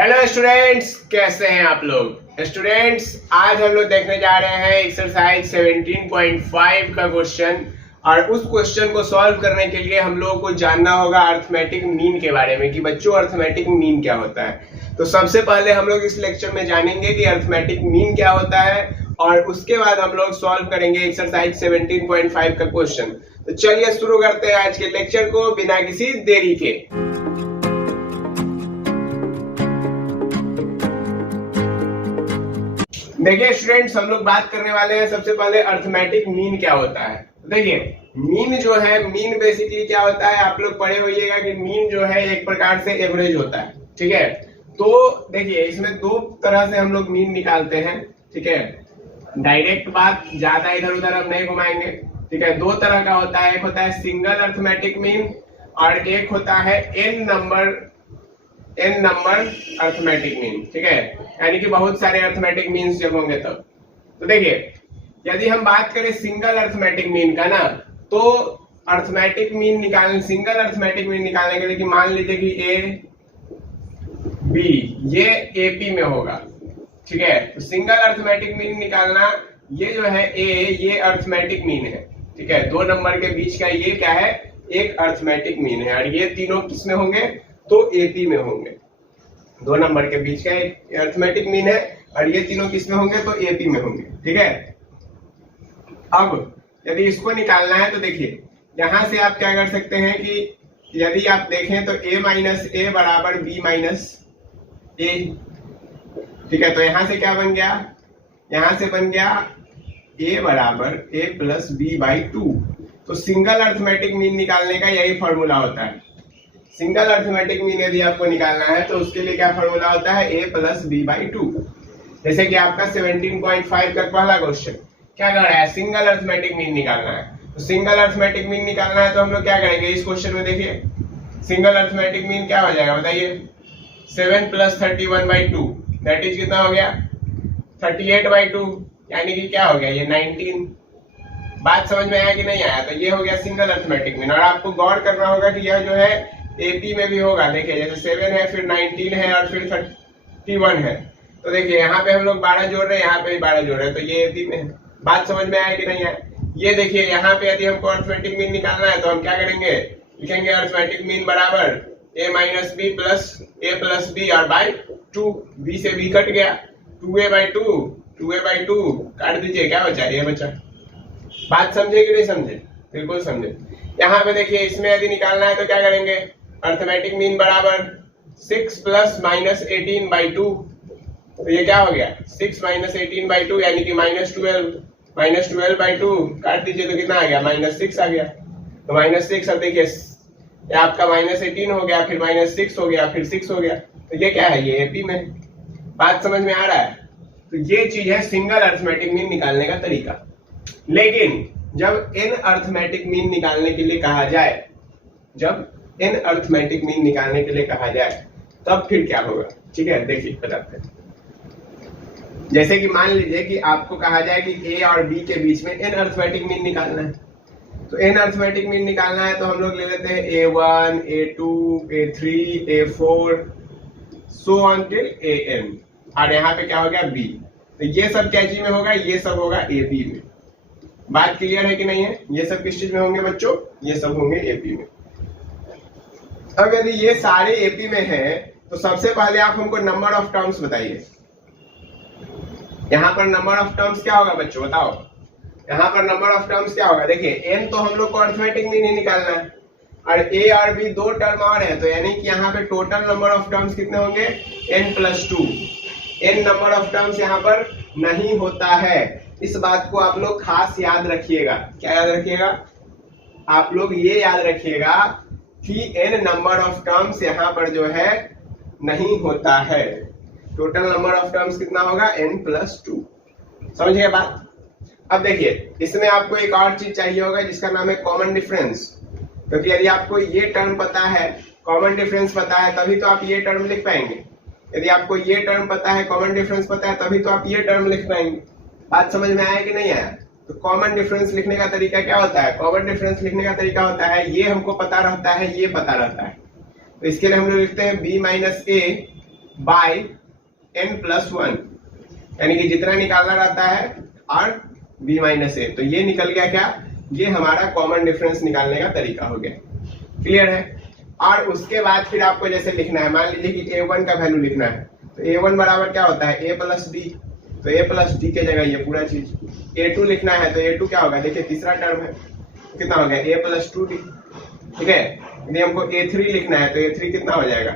Hello students, कैसे हैं आप लोग। स्टूडेंट्स, आज हम लोग देखने जा रहे हैं एक्सरसाइज 17.5 का क्वेश्चन। और उस क्वेश्चन को सॉल्व करने के लिए हम लोगों को जानना होगा अर्थमेटिक मीन के बारे में कि बच्चों अर्थमेटिक मीन क्या होता है। तो सबसे पहले हम लोग इस लेक्चर में जानेंगे कि अर्थमेटिक मीन क्या होता है और उसके बाद हम लोग सॉल्व करेंगे एक्सरसाइज 17.5 का क्वेश्चन। तो चलिए शुरू करते हैं आज के लेक्चर को बिना किसी देरी के। देखिए स्टूडेंट्स, हम लोग बात करने वाले हैं सबसे पहले अर्थमेटिक मीन क्या होता है। देखिए मीन जो है, मीन बेसिकली क्या होता है, आप लोग पढ़े होइएगा कि मीन जो है एक प्रकार से एवरेज होता है। ठीक है, तो देखिए इसमें दो तरह से हम लोग मीन निकालते हैं। ठीक है, डायरेक्ट बात, ज्यादा इधर उधर हम नहीं घुमाएंगे। ठीक है, दो तरह का होता है, एक होता है सिंगल अर्थमेटिक मीन और एक होता है एन नंबर अर्थमेटिक मीन। ठीक है, यानी कि बहुत सारे अर्थमेटिक मीन्स जब होंगे तब। तो देखिए यदि हम बात करें सिंगल अर्थमेटिक मीन का ना, तो अर्थमेटिक मीन निकालने, सिंगल अर्थमेटिक मीन निकालने के लिए कि मान लीजिए कि ए बी ये एपी में होगा। ठीक है, तो सिंगल अर्थमेटिक मीन निकालना, ये जो है ए, ये अर्थमेटिक मीन है। ठीक है, दो नंबर के बीच का ये क्या है, एक अर्थमेटिक मीन है। और ये तीनों किसमें होंगे, तो एपी में होंगे। दो नंबर के बीच का एक अर्थमेटिक मीन है और ये तीनों किसमें होंगे, तो एपी में होंगे। ठीक है, अब यदि इसको निकालना है तो देखिए यहां से आप क्या कर सकते हैं कि यदि आप देखें तो a माइनस ए बराबर b माइनस ए। ठीक है, तो यहां से क्या बन गया, यहां से बन गया a बराबर a प्लस बी बाई 2। तो सिंगल अर्थमेटिक मीन निकालने का यही फॉर्मूला होता है। सिंगल अर्थमेटिक मीन यदि आपको निकालना है तो उसके लिए क्या फॉर्मूला होता है, a प्लस बी बाई 2। जैसे कि आपका 17.5 का पहला क्वेश्चन क्या कर रहा है, सिंगल अर्थमेटिक मीन निकालना है। तो सिंगल अर्थमेटिक मीन निकालना है तो हम लोग क्या करेंगे, इस क्वेश्चन में देखिए सिंगल अर्थमेटिक मीन क्या हो जाएगा बताइए, 7 प्लस 31 बाई 2 दैट इज कितना हो गया, 38 बाई 2, यानी कि क्या हो गया, ये 19। बात समझ में आया कि नहीं आया। तो ये हो गया सिंगल अर्थमेटिक मीन। और आपको गौर करना होगा कि यह जो है एपी में भी होगा। देखिए जैसे 7 है, फिर 19 है और फिर 31 है। तो देखिए यहाँ पे हम लोग 12 जोड़ रहे हैं, यहाँ पे भी 12 जोड़ रहे हैं, तो ये एपी में है। बात समझ में आया कि नहीं आया। ये देखिए यहाँ पे यदि हमको अर्थमेटिक मीन निकालना है तो हम क्या करेंगे, लिखेंगे अर्थमेटिक मीन बराबर a minus B plus B और बाई 2। बी से बी कट गया, 2a बाई 2 काट दीजिए, क्या बचा, ये बचा। बात समझे कि नहीं समझे, बिल्कुल समझे। यहाँ पे देखिए इसमें यदि निकालना है तो क्या करेंगे, अर्थमेटिक मीन बराबर 6 प्लस माइनस 18 बाई 2। तो ये क्या हो गया, 6 माइनस 18 बाई 2 यानी कि माइनस 12 बाई 2 काट दीजिए तो कितना आ गया, -6 आ गया। तो -6, अब देखिए ये आपका -18 हो गया, फिर -6 हो गया, फिर 6 हो गया। तो ये क्या है, ये एपी में। बात समझ में आ रहा है। तो ये चीज है सिंगल अर्थमेटिक मीन निकालने का तरीका। लेकिन जब एन अर्थमेटिक मीन निकालने के लिए कहा जाए, तब फिर क्या होगा। ठीक है, देखिए बताते हैं। जैसे कि मान लीजिए कि आपको कहा जाए कि ए और बी के बीच में एन अर्थमेटिक मीन निकालना है। तो एन अर्थमेटिक मीन निकालना है तो हम लोग ले लेते हैं A1, A2, A3, A4 so on till AN। और यहाँ पे क्या हो गया, B। तो ये सब क्या चीज में होगा, ये सब होगा AB में। बात क्लियर है कि नहीं है। ये सब किस चीज में होंगे बच्चों, ये सब होंगे AP में। अब यदि ये सारे AP में है तो सबसे पहले आप हमको नंबर ऑफ टर्म्स बताइए। यहाँ पर नंबर ऑफ टर्म्स क्या होगा बच्चों, बताओ। यहाँ पर नंबर ऑफ टर्म्स क्या होगा, देखिए n तो हम लोग को अर्थमेटिक मीन ही निकालना है और a और b दो टर्म और है, तो यानी कि यहाँ पे टोटल नंबर ऑफ टर्म्स कितने होंगे, n plus 2। n number of terms यहाँ पर नहीं होता है। इस बात को आप लोग खास याद रखिएगा। क्या याद रखिएगा, आप लोग ये याद रखिएगा कि n नंबर ऑफ टर्म्स यहाँ पर जो है नहीं होता है। टोटल नंबर ऑफ टर्म्स कितना होगा, n प्लस 2। समझ गए बात। अब देखिए इसमें आपको एक और चीज चाहिए होगा जिसका नाम है कॉमन डिफरेंस। क्योंकि यदि आपको ये टर्म पता है, कॉमन डिफरेंस पता है, तभी तो आप ये टर्म लिख पाएंगे। यदि आपको ये टर्म पता है, कॉमन डिफरेंस पता है, तभी तो आप ये टर्म लिख पाएंगे। बात समझ में आया कि नहीं आया। तो कॉमन डिफरेंस लिखने का तरीका क्या होता है, कॉमन डिफरेंस लिखने का तरीका होता है, ये हमको पता रहता है, ये पता रहता है। तो इसके लिए हम लोग लिखते हैं b माइनस ए बाय n+1, यानी कि जितना निकालना रहता है और b माइनस ए, तो ये निकल गया क्या, ये हमारा कॉमन डिफरेंस निकालने का तरीका हो गया। क्लियर है। और उसके बाद फिर आपको जैसे लिखना है, मान लीजिए कि a1 का वैल्यू लिखना है, तो a1 बराबर क्या होता है, a प्लस डी, तो a प्लस डी के जगह ये पूरा चीज। a2 लिखना है तो a2 क्या होगा, देखिए तीसरा टर्म है, कितना हो गया, a प्लस 2d। ठीक है। यदि हमको a3 लिखना है तो a3 कितना हो जाएगा,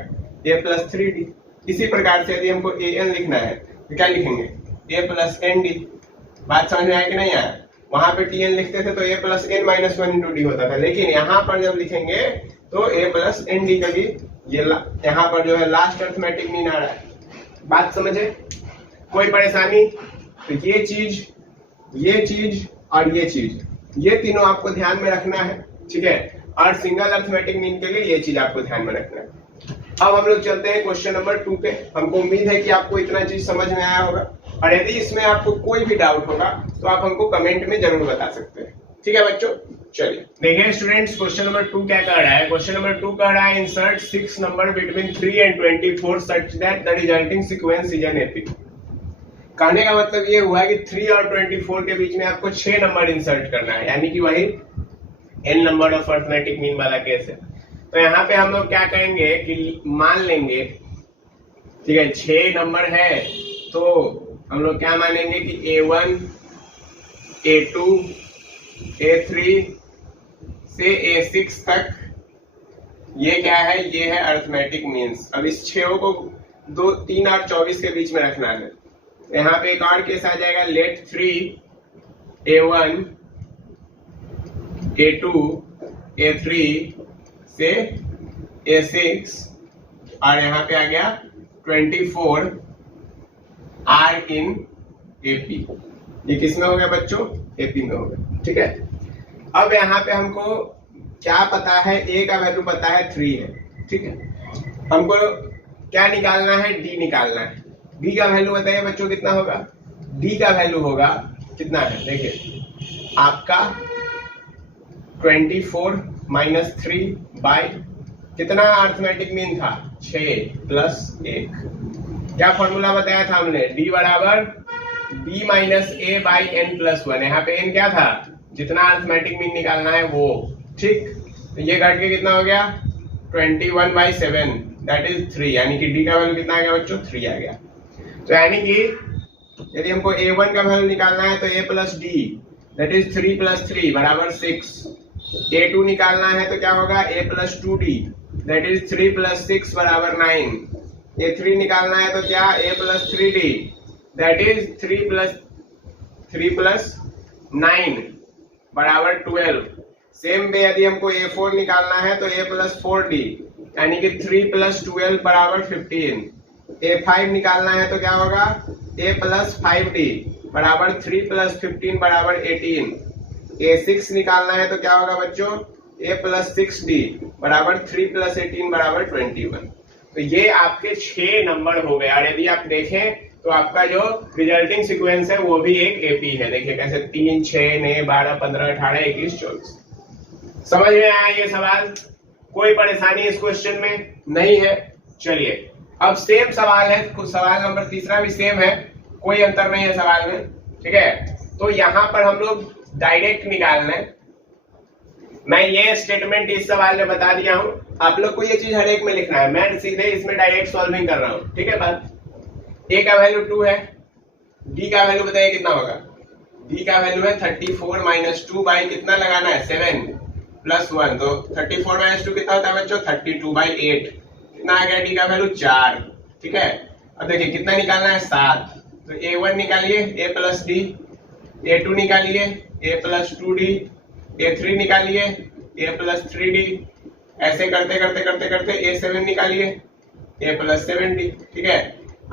a प्लस 3d। इसी प्रकार से यदि हमको an लिखना है तो क्या लिखेंगे, a प्लस nd। बात समझ में आया कि नहीं आया। वहां पे tn लिखते थे तो a plus n minus 1 into D होता था, लेकिन यहाँ पर जब लिखेंगे तो a प्लस एन डी का भी ये यहाँ पर जो है लास्ट अर्थमेटिक मीन आ रहा है। बात समझे, कोई परेशानी। तो ये चीज और ये चीज, ये तीनों आपको ध्यान में रखना है। ठीक है। और सिंगल अर्थमेटिक मीन के लिए ये चीज आपको ध्यान में रखना है। अब हम लोग चलते हैं क्वेश्चन नंबर 2 पे। हमको उम्मीद है कि आपको इतना चीज समझ में आया होगा, और यदि इसमें आपको कोई भी डाउट होगा तो आप हमको कमेंट में जरूर बता सकते हैं। ठीक है बच्चों, चलिए देखिए स्टूडेंट्स, क्वेश्चन नंबर 2 क्या कह रहा है। क्वेश्चन नंबर 2 कह रहा है insert 6 number between 3 and 24 such that the resulting sequence is an AP. कहने का मतलब ये हुआ कि 3 और 24 के बीच में आपको 6 नंबर इंसर्ट करना है, यानी कि वही n number of arithmetic mean वाला केस है। तो यहाँ पे हम लोग क्या करेंगे कि मान लेंगे, ठीक है, 6 नंबर है तो हम लोग क्या मानेंगे कि a1, a2, a3 से a6 तक ये क्या है, ये है अर्थमेटिक मीन्स। अब इस 6 को 2, 3 और 24 के बीच में रखना है। यहाँ पे एक और केस आ जाएगा, लेट 3, a1, a2, a3 से a6 और यहाँ पे आ गया 24 आर इन एपी। ये किस में हो गया बच्चों, एपी में हो गया। ठीक है। अब यहाँ पे हमको क्या पता है, ए का वैल्यू पता है 3 है। ठीक है। हमको क्या निकालना है, डी निकालना है। डी का वैल्यू बताइए बच्चों कितना होगा, डी का वैल्यू होगा कितना है, देखिए आपका 24 माइनस 3 बाई कितना अर्थमेटिक मीन था, 6 प्लस 1। क्या फॉर्मूला बताया था हमने, डी बराबर b minus A by N plus 1। यहाँ पे n क्या था, जितना अर्थमेटिक मीन निकालना है वो। ठीक। तो ये घट के कितना हो गया, 21/7 दैट इज 3, यानी कि d का वैल्यू कितना आ गया बच्चों, 3 आ गया। तो यानी कि यदि हमको a1 का वैल्यू निकालना है तो a plus D that is 3 plus 3 बराबर 6। a2 निकालना है तो क्या होगा, a plus 2d that is 3 plus 6 बराबर 9। a3 निकालना है तो क्या, a plus 3d that is 3 plus 9 बराबर 12। सेम वे यदि हमको a4 निकालना है तो a प्लस 4d यानी कि 3 प्लस 12 बराबर 15। a5 निकालना है तो क्या होगा, a प्लस 5d बराबर 3 प्लस 15 बराबर 18। a6 निकालना है तो क्या होगा बच्चों, a प्लस 6d बराबर 3 प्लस 18 बराबर 21। तो ये आपके 6 नंबर हो गए। और यदि आप देखें तो आपका जो रिजल्टिंग सीक्वेंस है वो भी एक एपी है। देखिए कैसे, 3, 6, 9, 12, 15, 18, 21, 24। समझ में आया ये सवाल, कोई परेशानी इस क्वेश्चन में नहीं है। चलिए अब सेम सवाल है, सवाल नंबर 3 भी सेम है, कोई अंतर नहीं है सवाल में। ठीक है। तो यहाँ पर हम लोग डायरेक्ट निकालना है। मैं ये स्टेटमेंट इस सवाल में बता दिया हूं, आप लोग को ये चीज हर एक में लिखना है। मैं सीधे इसमें डायरेक्ट सॉल्विंग कर रहा हूं। ठीक है बात। ए का वैल्यू 2 है, डी का वैल्यू बताइए कितना होगा, डी का वैल्यू है 34 माइनस 2 बाई कितना लगाना है, 7 प्लस 1। तो 34 माइनस 2 कितना होता है बच्चों, 32/8। कितना आ गया डी का वैल्यू, 4। ठीक है। अब देखिए कितना निकालना है, 7। तो a1 निकालिए, a प्लस डी, a2 निकालिए, a प्लस 2d, a3 निकालिए, a प्लस 3d। ऐसे करते करते करते करते a7 निकालिए, a प्लस 7d। ठीक है।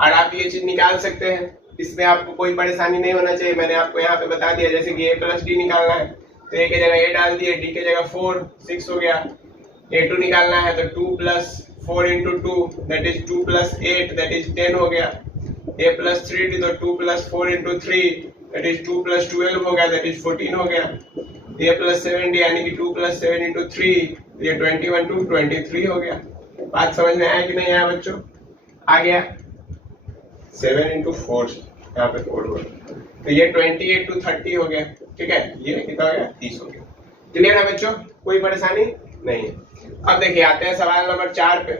और आप ये चीज निकाल सकते हैं, इसमें आपको कोई परेशानी नहीं होना चाहिए। मैंने आपको यहाँ पे बता दिया, जैसे कि a प्लस डी निकालना है तो a की जगह a डाल दिए, d की जगह 4, 6 हो गया। a2 निकालना है तो 2 plus 4 into 2 that is 2 plus 8 that is 10 हो गया। a प्लस 3d तो 2 plus 4 into 3 that is 2 plus 12 हो गया, दैट इज 14 हो गया। a प्लस 7d यानी कि 2 प्लस 7 इंटू 3 ये 21 to 23 हो गया। बात समझ में आया कि नहीं आया बच्चों, आ गया। 7 इंटू 4, यहाँ पे 4 होगा, तो ये 28 to 30 हो गया। ठीक है, ये कितना हो गया, 30 हो गया। क्लियर है बच्चों, कोई परेशानी नहीं है। अब देखिए आते हैं सवाल नंबर 4 पे।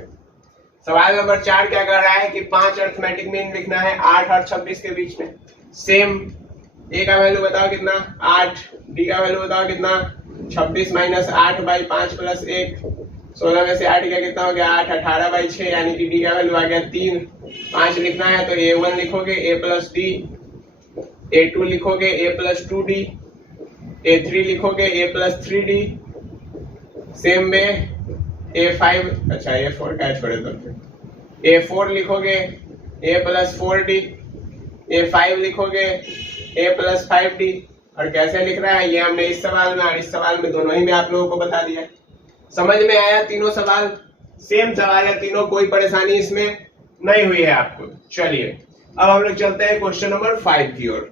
सवाल नंबर 4 क्या कर रहा है कि 5 अर्थमेटिक मीन लिखना है 8 और 26 के बीच में। सेम, ए का वैल्यू बताओ कितना, 8, डी का वैल्यू बताओ कितना, 26 माइनस 8 बाई 5 प्लस 1, 16 में से 8 गया कितना हो गया 8, 18 बाई 6, यानी कि डी का वैल्यू आ गया 3। 5 लिखना है तो A1 लिखोगे A प्लस डी, A2 लिखोगे A प्लस 2D, A3 लिखोगे A प्लस 3D, सेम में A5, अच्छा A4 क्या छोड़े तो A4 लिखोगे A प्लस 4D, A5 लिखोगे A प्लस 5D। और कैसे लिख रहा है ये हमने इस सवाल में और इस सवाल में दोनों ही में आप लोगों को बता दिया। समझ में आया? तीनों सवाल सेम सवाल है तीनों, कोई परेशानी इसमें नहीं हुई है आपको। चलिए अब हम लोग चलते हैं क्वेश्चन नंबर 5 की ओर।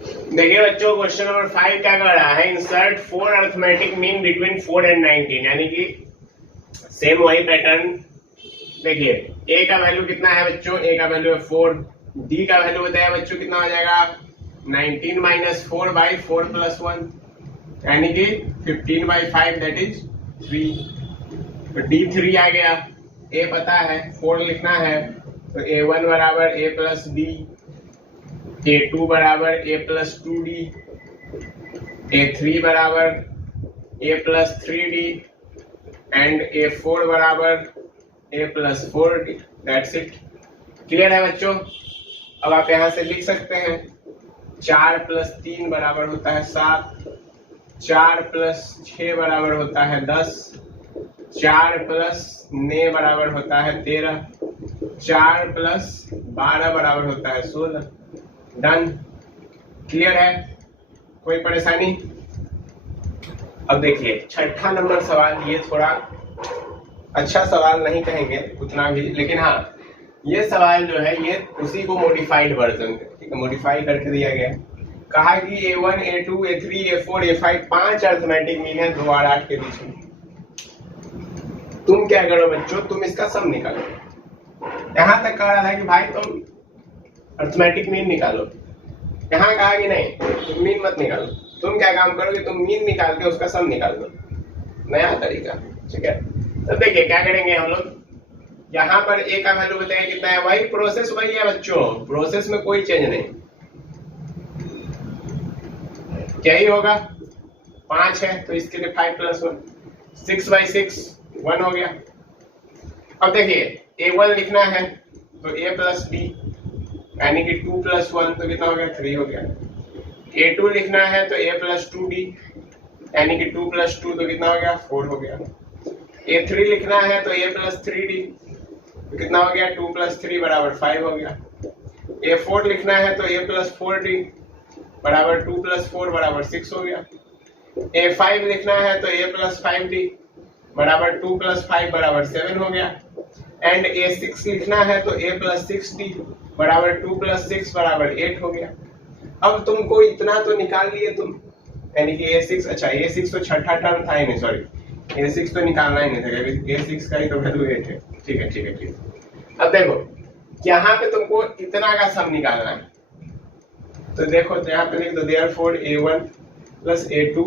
देखिए बच्चों, क्वेश्चन नंबर 5 क्या कर रहा है, insert 4 arithmetic mean between 4 and 19, यानी कि सेम वही पैटर्न। देखिए ए का वैल्यू कितना है बच्चों, ए का वैल्यू है 4, डी का वैल्यू बताया बच्चों कितना हो जाएगा 19 माइनस 4 बाई 4 प्लस 1, यानी कि 15 बाई 5 दैट इज 3। तो D3 आ गया, ए पता है 4 लिखना है, तो A1 बराबर A प्लस डी, A2 बराबर A प्लस 2D, A3 बराबर A plus 3D and A4 बराबर A plus 4D। That's it. Clear है बच्चों? अब आप यहां से लिख सकते हैं 4 प्लस 3 बराबर होता है 7, 4 प्लस 6 बराबर होता है 10, 4 प्लस 9 बराबर होता है 13, 4 प्लस 12 बराबर होता है 16। डन। क्लियर है, कोई परेशानी? अब देखिए छठा नंबर सवाल, ये थोड़ा अच्छा सवाल नहीं कहेंगे उतना भी, लेकिन हाँ ये सवाल जो है ये उसी को मॉडिफाइड वर्जन, ठीक है, मॉडिफाई करके दिया गया। कहा कि A1, A2, A3, A4, A5 5 arithmetic mean है 2 और 8 के बीच में। तुम क्या करो बच्चों, तुम इसका सम निकालो। यहां तक कह रहा था कि भाई तुम अर्थमेटिक मीन निकालो, यहां कहा कि नहीं तुम मीन मत निकालो। तुम क्या काम करोगे, तुम मीन निकाल के उसका सम निकाल दो, नया तरीका। ठीक है, तो देखिए क्या करेंगे हम लोग, यहाँ पर ए का वैल्यू बताएंगे कितना है, वही प्रोसेस वही है बच्चों, प्रोसेस में कोई चेंज नहीं। क्या ही होगा, 5 है तो इसके लिए 5 प्लस 1, 6 बाई 6 1 हो गया। अब देखिए A1 लिखना है तो A प्लस डी, यानी कि 2 प्लस 1 तो कितना हो गया 3 हो गया। A2 लिखना है तो A प्लस 2D, यानी कि 2 प्लस 2 तो कितना हो गया 4 हो गया। A3 लिखना है तो A प्लस 3D, तो कितना हो गया 2 प्लस 3 बराबर 5 हो गया। A4 लिखना है तो A प्लस 4D बराबर 2 प्लस 4 बराबर 6 हो गया। A5 लिखना है तो A प्लस 5D बराबर 2 प्लस 5 बराबर 7 हो गया। एंड A6 लिखना है तो A प्लस 6D बराबर 2 प्लस 6 बराबर 8 हो गया। अब तुमको इतना तो निकाल लिए तुम, यानी कि A6, अच्छा A6 तो छठा टर्म था ही नहीं, सॉरी A6 तो निकालना ही नहीं था, A6 का ही तो वैल्यू 8 है। ठीक है ठीक है ठीक है। अब देखो यहाँ पे तुमको इतना का सम निकालना है, तो देखो तो यहाँ पे लिख दो therefore A1 plus A2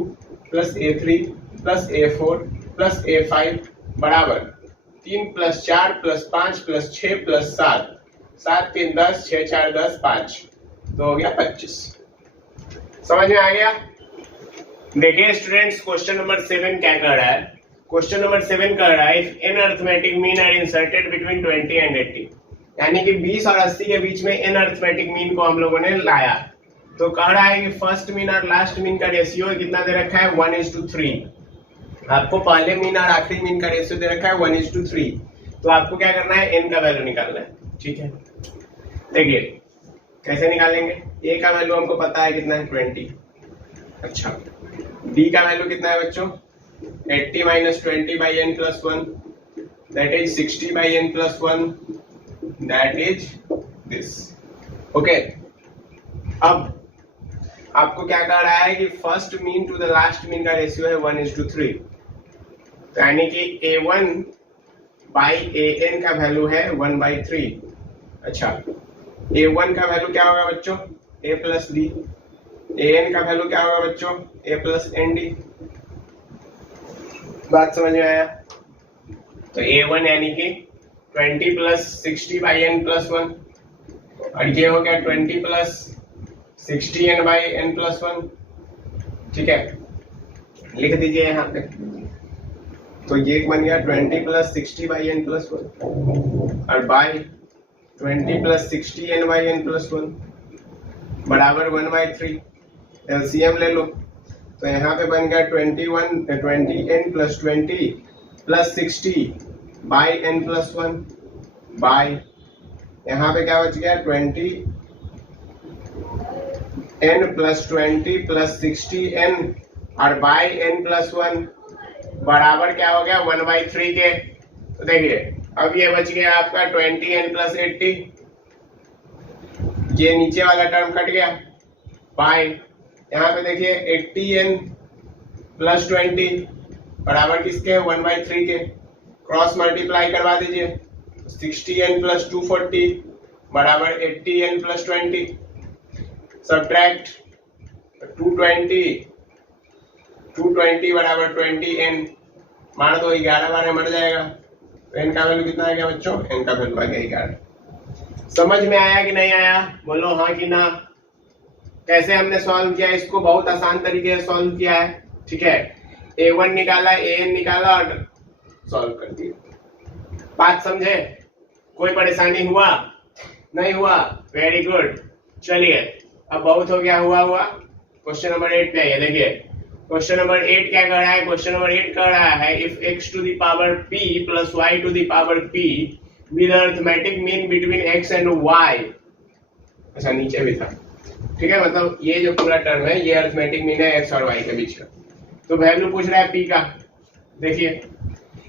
plus A3 plus A4 plus A5 बराबर 3 प्लस 4 प्लस 5 प्लस 6 प्लस 7, 7 3 10, 6 4 10 5, तो हो गया 25। समझ में आ गया? देखिए स्टूडेंट्स क्वेश्चन नंबर 7 क्या कर रहा है, क्वेश्चन नंबर 7 कर रहा है if N arithmetic mean are inserted between 20 and 80, यानी कि 20 और 80 के बीच में एन अर्थमेटिक मीन को हम लोगों ने लाया। तो कह रहा है कि फर्स्ट मीन और लास्ट मीन का रेशियो कितना दे रखा है 1:3। आपको पहले मीन और आखिरी मीन का रेशियो दे रखा है 1:3, तो आपको क्या करना है एन का वैल्यू निकालना है। ठीक है, देखिए कैसे निकालेंगे, ए का वैल्यू हमको पता है कितना है 20, अच्छा डी का वैल्यू कितना है बच्चों 80 minus 20 by N plus 1, that is 60 by N plus 1, that is this. Okay, अब आपको क्या कह रहा है कि first mean to the last mean का रेशियो है 1:3, तो यानी कि A1 बाई AN का वैल्यू है 1/3। अच्छा A1 का वैल्यू क्या होगा बच्चों, A प्लस डी। AN का वैल्यू क्या होगा बच्चों, A प्लस एन डी। बात समझ में आया? तो A1 यानी कि 20 प्लस 60 बाई एन प्लस 1, और ये हो गया 20 plus 60 N by N plus 1। ठीक है, लिख दीजिए यहाँ पे। तो ये बन गया 20 प्लस 60 बाई एन प्लस 1 और by 20 plus 60 N by N plus 1 बराबर 1/3। एलसीएम ले लो, तो यहाँ पे बन गया 20 N plus 20 plus 60 by N plus 1 by, यहाँ पे क्या बच गया 20 एन प्लस 20 प्लस 60 एन और बाई एन प्लस 1 बराबर क्या हो गया 1/3 के। तो देखिए अब ये बच गया आपका 20 एन प्लस 80, ये नीचे वाला टर्म कट गया, बाई यहाँ पे देखिए 80 एन प्लस 20 बराबर किसके 1/3 के। क्रॉस मल्टीप्लाई करवा दीजिए, 60 एन प्लस 240 बराबर 80 एन प्लस 20, सब्ट्रैक्ट 220 बराबर 20 एन, मान दो 11 बार मर जाएगा। तो एन का वैल्यू कितना आ गया बच्चों, एन का वैल्यू आ गया 11। समझ में आया कि नहीं आया, बोलो हाँ कि ना। कैसे हमने सॉल्व किया इसको, बहुत आसान तरीके से सॉल्व किया है। ठीक है, A1 निकाला, AN निकाला और सॉल्व कर दिया। बात समझे? कोई परेशानी हुआ नहीं हुआ? Very good. चलिए अब बहुत हो गया हुआ। क्वेश्चन नंबर 8 पे आइए। देखिए क्वेश्चन नंबर 8 क्या कह रहा है, क्वेश्चन नंबर 8 कह रहा है if x to the power p plus y to the power p with arithmetic mean between x and y। अच्छा नीचे भी था, ठीक है, मतलब ये जो पूरा टर्म है ये अरिथमेटिक मीन है x और y के बीच का। तो वैल्यू पूछ रहा है p का। देखिए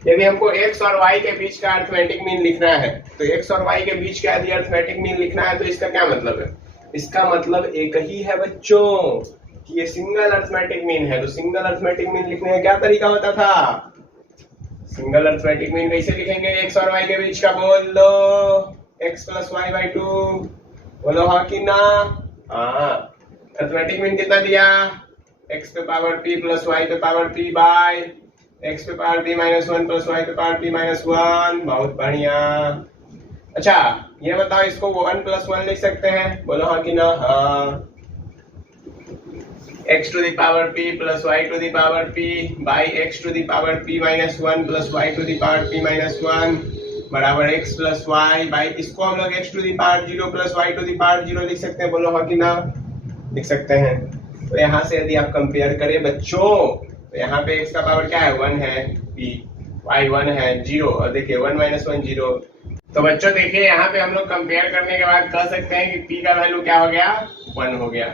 यदि हमको x और y के बीच का अरिथमेटिक मीन लिखना है, तो x और y के बीच का यदि अरिथमेटिक मीन लिखना है तो इसका क्या मतलब है? इसका मतलब एक ही है बच्चों कि ये सिंगल अरिथमेटिक मीन है। तो सिंगल अरिथमेटिक मीन लिखने का क्या तरीका होता था? सिंगल अरिथमेटिक मीन कैसे लिखेंगे x और y के बीच का? बोल दो x प्लस वाई बाई 2। बोलो हाँ कि ना? हाँ। अरिथमेटिक मीन कितना दिया? x पे पावर p प्लस y पे पावर p बाय x पे power p minus 1 plus y पे पावर p माइनस 1। बहुत बढ़िया। अच्छा ये बताओ इसको 1 प्लस 1 लिख सकते हैं? बोलो हाँ कि ना? हाँ। x to the power p plus y to the power p by x to the power p minus 1 plus y to the power p minus 1 बराबर x प्लस y बाई, इसको हम लोग x to the power 0 plus y to the power 0 लिख सकते हैं। बोलो हाँ कि ना? लिख सकते हैं। तो यहाँ से यदि आप कंपेयर करें बच्चों, तो यहाँ पे x का पावर क्या है 1 है, p y 1 है 0, और देखिए 1 माइनस 1 0। तो बच्चों देखिए यहाँ पे हम लोग कंपेयर करने के बाद कह सकते हैं कि p का वैल्यू क्या हो गया 1 हो गया।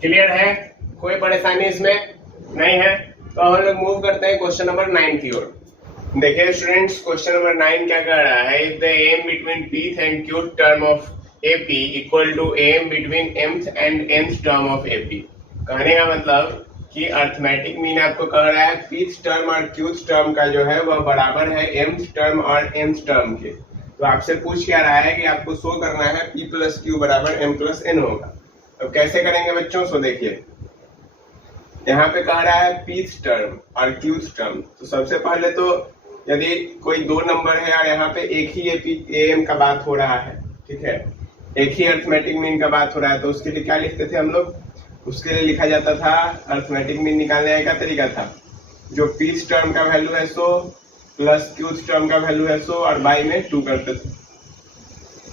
क्लियर है? कोई परेशानी इसमें नहीं है? तो हम लोग मूव करते हैं क्वेश्चन नंबर 9 की ओर। देखिए स्टूडेंट्स क्वेश्चन नंबर 9 क्या कर रहा है, if the M between pth and qth term of AP equal to M between mth and nth term of AP। कहने का मतलब कि अरिथमेटिक मीन आपको कह रहा है pth टर्म और qth टर्म का जो है वह बराबर है mth टर्म और nth टर्म के। तो आपसे पूछ क्या रहा है कि आपको शो करना है p प्लस q बराबर m प्लस n होगा। तो कैसे करेंगे बच्चों? सो देखिए यहाँ पे कह रहा है pth टर्म और qth टर्म। तो सबसे पहले तो यदि कोई दो नंबर है और यहाँ पे एक ही am का बात हो रहा है, ठीक है, एक ही अरिथमेटिक मीन का बात हो रहा है, तो उसके लिए क्या लिखते थे हम लोग? उसके लिए लिखा जाता था, अरिथमेटिक मीन निकालने का तरीका था जो pth टर्म का वैल्यू है 100 प्लस qth टर्म का वैल्यू है 100 और बाई में 2 करते थे।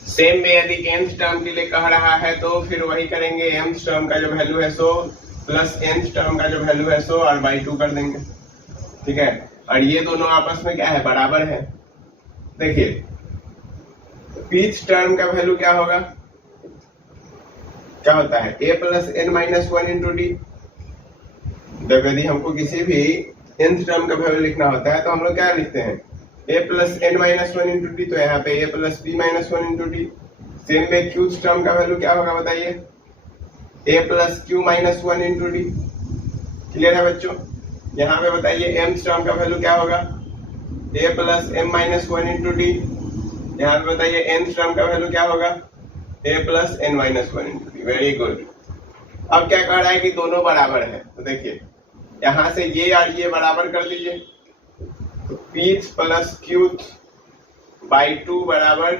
सेम में यदि nth टर्म के लिए कह रहा है तो फिर वही करेंगे, mth टर्म का जो वैल्यू है 100 प्लस nth टर्म का जो वैल्यू है 100 और बाई 2 कर देंगे। ठीक है, और ये दोनों आपस में क्या है? बराबर है। देखिए pth टर्म का वैल्यू क्या होगा? क्या होता है? a plus n minus 1 into D. जब यदि हमको किसी भी nth टर्म का वैल्यू लिखना होता है तो हम लोग क्या लिखते हैं? a plus n minus 1 into D. तो यहाँ पे a plus p minus 1 into D. Same में qth टर्म का वैल्यू क्या होगा बताइए? a plus q minus 1 into D. Clear है बच्चों? यहाँ पे बताइए mth टर्म का वैल्यू क्या होगा? a plus m minus 1 into D. यहाँ पे बताइए nth टर्म का वैल्यू क्या होगा? a plus n minus one into D. Very good. अब क्या कह रहा है कि दोनों बराबर है, तो देखिए यहां से ये और ये बराबर कर दीजिए, तो pth प्लस qth बाई 2 बराबर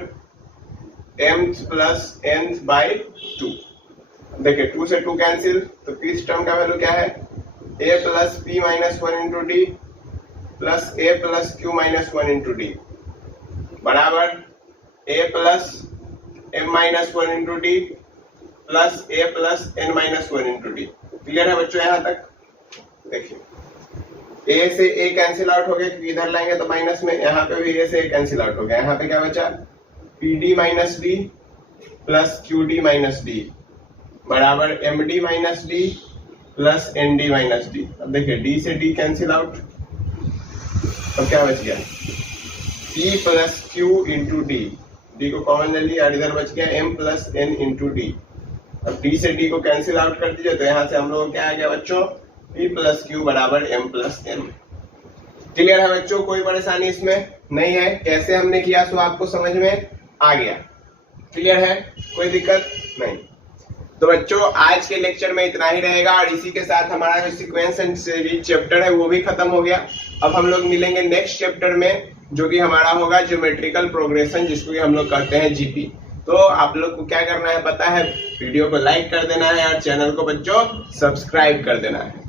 mth प्लस nth बाई 2। देखिए 2 से 2 कैंसिल, तो pth टर्म का वैल्यू क्या है, a plus p minus one into D plus a plus q minus one into D बराबर a plus m minus one into D plus a plus n minus one into D. Clear है बच्चों यहाँ तक? देखिए a से a cancel out हो गया क्योंकि इधर लाएंगे तो माइनस में, यहाँ पे भी a से a कैंसिल आउट हो गया, यहाँ पे क्या बचा, pd minus D plus qd minus D बराबर md minus D plus nd minus D. अब देखिए d से d कैंसिल आउट, अब क्या बच गया, p plus q into D, d को कॉमन ले लिया और इधर बच गया m plus n into D. अब d से d को कैंसिल आउट कर दीजिए, तो यहाँ से हम लोग क्या आ गया बच्चों, p प्लस q बराबर m प्लस n। क्लियर है बच्चों? कोई परेशानी इसमें नहीं है, कैसे हमने किया सो आपको समझ में आ गया। क्लियर है? कोई दिक्कत नहीं। तो बच्चों आज के लेक्चर में इतना ही रहेगा और इसी के साथ हमारा जो सीक्वेंस एंड सीरीज चैप्टर है वो भी खत्म हो गया। अब हम लोग मिलेंगे नेक्स्ट चैप्टर में जो कि हमारा होगा ज्योमेट्रिकल प्रोग्रेशन, जिसको कि हम लोग कहते हैं जीपी। तो आप लोग को क्या करना है पता है, वीडियो को लाइक कर देना है और चैनल को बच्चों सब्सक्राइब कर देना है।